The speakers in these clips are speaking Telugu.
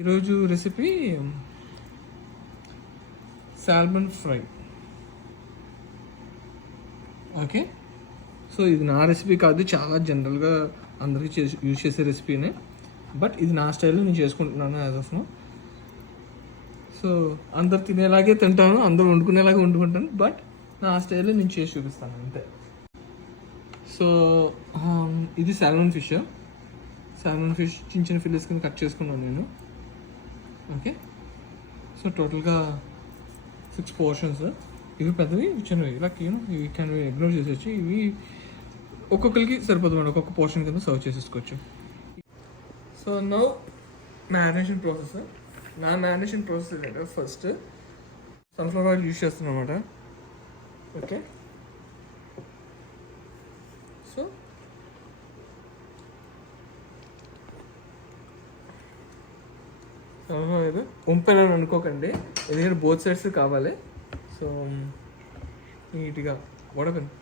ఈరోజు recipe salmon fry. Okay, so ఇది నా రెసిపీ కాదు, చాలా జనరల్గా అందరికీ యూజ్ చేసే రెసిపీనే. బట్ ఇది నా స్టైల్లో నేను చేసుకుంటున్నాను యాజ్ ఆఫ్ నో. సో అందరు తినేలాగే తింటాను, అందరూ వండుకునేలాగే వండుకుంటాను, బట్ నా స్టైల్లో నేను చేసి చూపిస్తాను అంతే. సో ఇది సాల్మన్ ఫిష్. చిన్న చిన్న ఫిల్లెస్ కింద కట్ చేసుకున్నాను నేను. ఓకే, సో టోటల్గా 6 పోర్షన్స్. ఇవి పెద్దవి, ఇవి చిన్నవి. లైక్ ఇవి క్యాన్ ఇగ్నోర్ చేసేసి ఇవి ఒక్కొక్కరికి సరిపోతుంది, ఒక్కొక్క పోర్షన్ కింద సర్వ్ చేసేసుకోవచ్చు. So now marination process. నా మ్యారినేషన్ ప్రాసెస్ ఏంటంటే ఫస్ట్ సన్ఫ్లవర్ ఆయిల్ యూజ్ చేస్తున్నాను అనమాట. ఓకే, సో ఇది ఉంపాలని అనుకోకండి, ఎందుకంటే బోత్ సైడ్స్ కావాలి. సో నీట్గా వడకండి,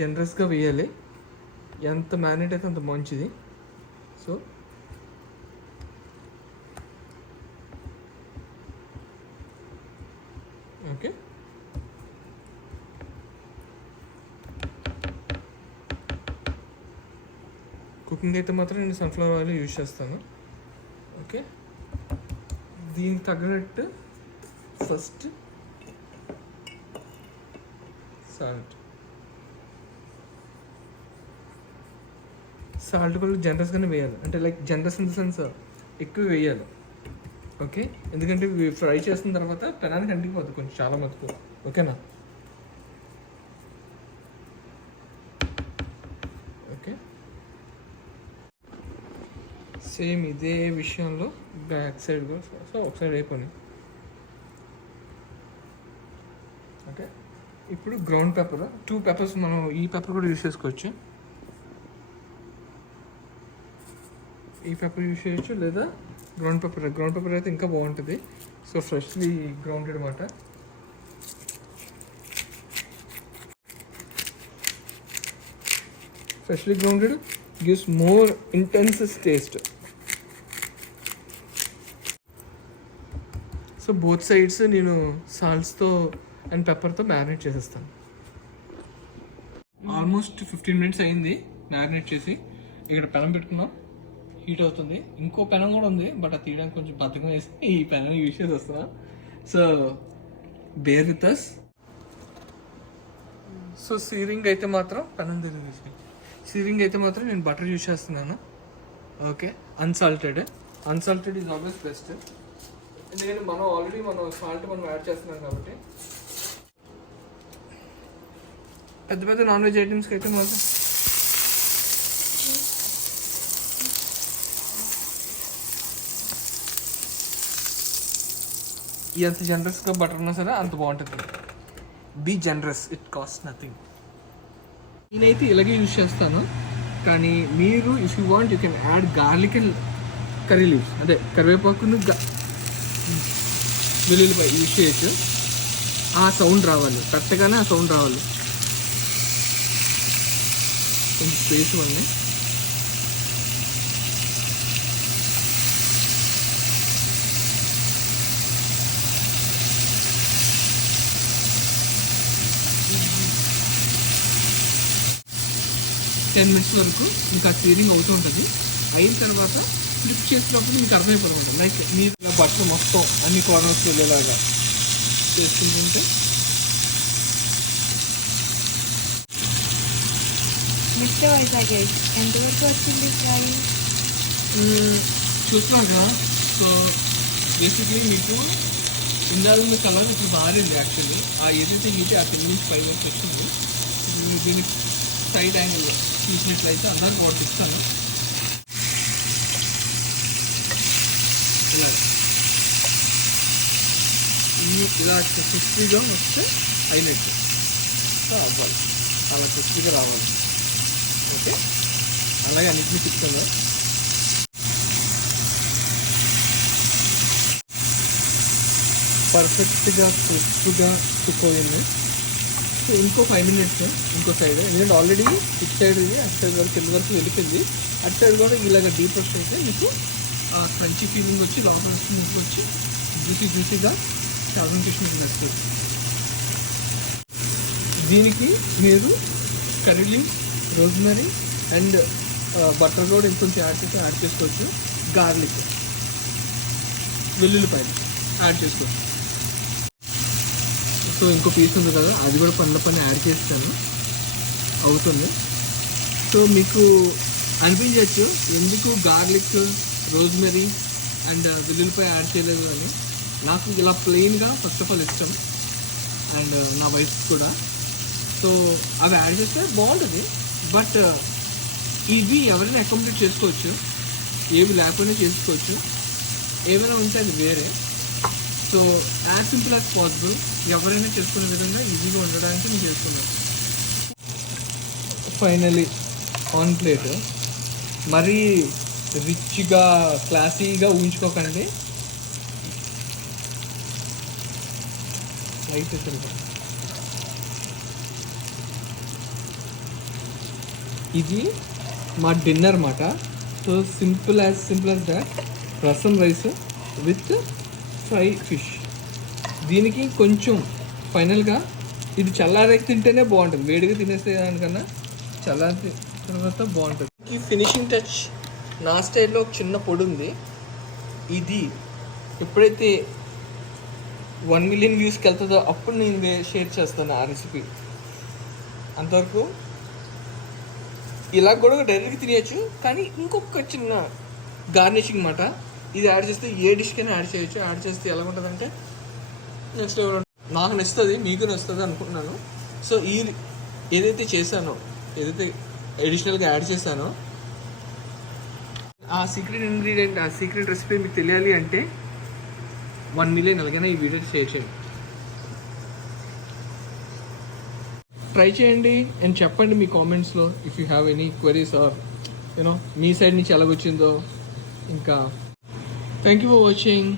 జనరస్గా వేయాలి. ఎంత మ్యారినేట్ అయితే అంత మంచిది. సో ఓకే, కుకింగ్ అయితే మాత్రం నేను సన్ఫ్లవర్ ఆయిల్ యూజ్ చేస్తాను. ఓకే, దీనికి తగినట్టు ఫస్ట్ సాల్ట్ కూడా జనరస్గానే వేయాలి, అంటే like generous in the sense ఎక్కువ వేయాలి. ఓకే, ఎందుకంటే ఇవి ఫ్రై చేసిన తర్వాత పెనానికి అంటికిపోతుంది కొంచెం, చాలా మటుకు. ఓకేనా? ఓకే, సేమ్ ఇదే విషయంలో బ్యాక్ సైడ్ కూడా. సో ఒక సైడ్ అయిపోయింది. ఓకే, ఇప్పుడు గ్రౌండ్ పెప్పర్, 2 పెప్పర్స్. మనం ఈ పెప్పర్ కూడా యూజ్ చేసుకోవచ్చు. ఈ పెప్పర్ యూజ్ చేయొచ్చు, లేదా గ్రౌండ్ పెప్పర్ అయితే ఇంకా బాగుంటుంది. సో ఫ్రెష్లీ గ్రౌండెడ్ అన్నమాట. Freshly grounded gives more intense taste. So both sides నేను సాల్ట్స్తో అండ్ పెప్పర్తో మ్యారినేట్ చేసేస్తాను. ఆల్మోస్ట్ 15 minutes అయింది మ్యారినేట్ చేసి. ఇక్కడ పెనం పెట్టుకున్నాం, హీట్ అవుతుంది. ఇంకో పెనం కూడా ఉంది, బట్ అది తీయడానికి కొంచెం బద్ధకం వేసి ఈ పెనం యూజ్ చేసి వస్తున్నా. So bear with us. So searing అయితే మాత్రం నేను బటర్ యూజ్ చేస్తున్నాను. Okay, unsalted is always best, ఎందుకంటే మనం ఆల్రెడీ సాల్ట్ యాడ్ చేస్తున్నాం కాబట్టి. పెద్ద పెద్ద నాన్ వెజ్ ఐటమ్స్కి అయితే మాత్రం ఎంత జనరస్గా బటర్ ఉన్నా సరే అంత బాగుంటుంది. Be generous, it cost nothing. నేనైతే ఇలాగే యూజ్ చేస్తాను, కానీ మీరు if you want you can add garlic and curry leaves, అంటే కరివేపాకును వెల్లుల్లిపాయ యూజ్ చేయొచ్చు. ఆ సౌండ్ రావాలి, కరెక్ట్గానే ఆ సౌండ్ రావాలి. కొంచెం స్పేస్ ఉన్నాయి. టెన్ మినిట్స్ వరకు ఇంకా సీరింగ్ అవుతూ ఉంటుంది. అయిన తర్వాత ఫ్లిప్ చేసినప్పుడు మీకు అర్థమైపోతూ ఉంటుంది. లైక్ నీట్గా బట్టలు మొత్తం అన్ని కార్నర్స్ వెళ్ళేలాగా చేసుకుంటుంటే. ఎంతవరకు వచ్చింది ఫ్రై చూస్తున్నాను కదా. సో బేసిక్లీ మీకు ఇందాక ఉన్న కలర్ ఇప్పుడు మారింది యాక్చువల్లీ. ఆ ఏదైతే హీట్ ఆ 10 నుంచి 5 వరకు వచ్చింది. దీనికి సైడ్ యాంగిల్ చూసినట్లయితే అందరికి ఒకటి ఇస్తాను. ఇలా క్రిస్పీగా వస్తే హైలైట్ అవ్వాలి, అలా క్రిస్పీగా రావాలి. ఓకే, అలాగే అన్నింటినీ తిప్పుతాను. పర్ఫెక్ట్గా క్రిస్పీగా కుక్ అయింది. సో ఇంకో 5 minutes ఇంకో సైడ్, ఎందుకంటే ఆల్రెడీ ఇటు సైడ్ ఇది అటు సైడ్ వరకు కింద వరకు వెళ్ళిపోయింది. అటు సైడ్ కూడా ఇలాగ డీప్ రోస్ట్ అయితే మీకు క్రంచీ ఫీలింగ్ వచ్చి లోపల స్మూత్ వచ్చి జ్యూసీగా షాజాన్ కిష్మిష్ వస్తుంది. దీనికి మీరు curry leaves, rosemary and butter కూడా ఇంకొంచెం యాడ్ చేసుకోవచ్చు. గార్లిక్, వెల్లుల్లిపాయలు యాడ్ చేసుకోవచ్చు. సో ఇంకో పీస్ ఉంది కదా, అది కూడా పని యాడ్ చేస్తాను, అవుతుంది. సో మీకు అనిపించవచ్చు ఎందుకు గార్లిక్, రోజ్మెరీ అండ్ వెల్లుల్లిపాయ యాడ్ చేయలేదు అని. నాకు ఇలా ప్లెయిన్గా ఫస్ట్ ఆఫ్ ఆల్ ఇష్టం, అండ్ నా వైఫ్ కూడా. సో అవి యాడ్ చేస్తే బాగుంటుంది. బట్ ఇవి ఎవరైనా అకామిడేట్ చేసుకోవచ్చు, ఏవి లేకపోయినా చేసుకోవచ్చు, ఏమైనా ఉంటే అది వేరే. So as simple as possible ఎవరైనా చేసుకునే విధంగా ఈజీగా ఉండడానికి నేను చేసుకున్నాను. Finally on plate. మరీ రిచ్గా క్లాసీగా ఊహించుకోకండి, లైట్ చేసాను. ఇది మా డిన్నర్ మాట. సో సింపుల్ యాజ్ దాట్, రసం రైస్ విత్ ఫ్రై ఫిష్. దీనికి కొంచెం ఫైనల్గా ఇది చల్లారేకి తింటేనే బాగుంటుంది, వేడిగా తినేసే దానికన్నా చల్లారి తర్వాత బాగుంటుంది. ఈ ఫినిషింగ్ టచ్ నా స్టైల్లో ఒక చిన్న పొడి ఉంది. ఇది ఎప్పుడైతే 1 million వ్యూస్కి వెళ్తుందో అప్పుడు నేను షేర్ చేస్తాను ఆ రెసిపీ. అంతవరకు ఇలా కూడా డైరెక్ట్గా తినేయచ్చు, కానీ ఇంకొక చిన్న గార్నిషింగ్ మాట, ఇది యాడ్ చేస్తే ఏ డిష్కైనా యాడ్ చేయొచ్చు. యాడ్ చేస్తే ఎలా ఉంటుందంటే నెక్స్ట్ లెవెల్. నాకు నచ్చుతుంది, మీకు నచ్చుతుంది అనుకుంటున్నాను. సో ఏదైతే చేశానో, ఏదైతే అడిషనల్గా యాడ్ చేశానో ఆ సీక్రెట్ ఇంగ్రీడియంట్, ఆ సీక్రెట్ రెసిపీ మీకు తెలియాలి అంటే 1 million ఎలాగైనా ఈ వీడియో షేర్ చేయండి, ట్రై చేయండి అండ్ చెప్పండి మీ కామెంట్స్లో if you have any queries or you know మీ సైడ్ నుంచి ఎలాగొచ్చిందో. ఇంకా థ్యాంక్ యూ ఫర్ వాచింగ్.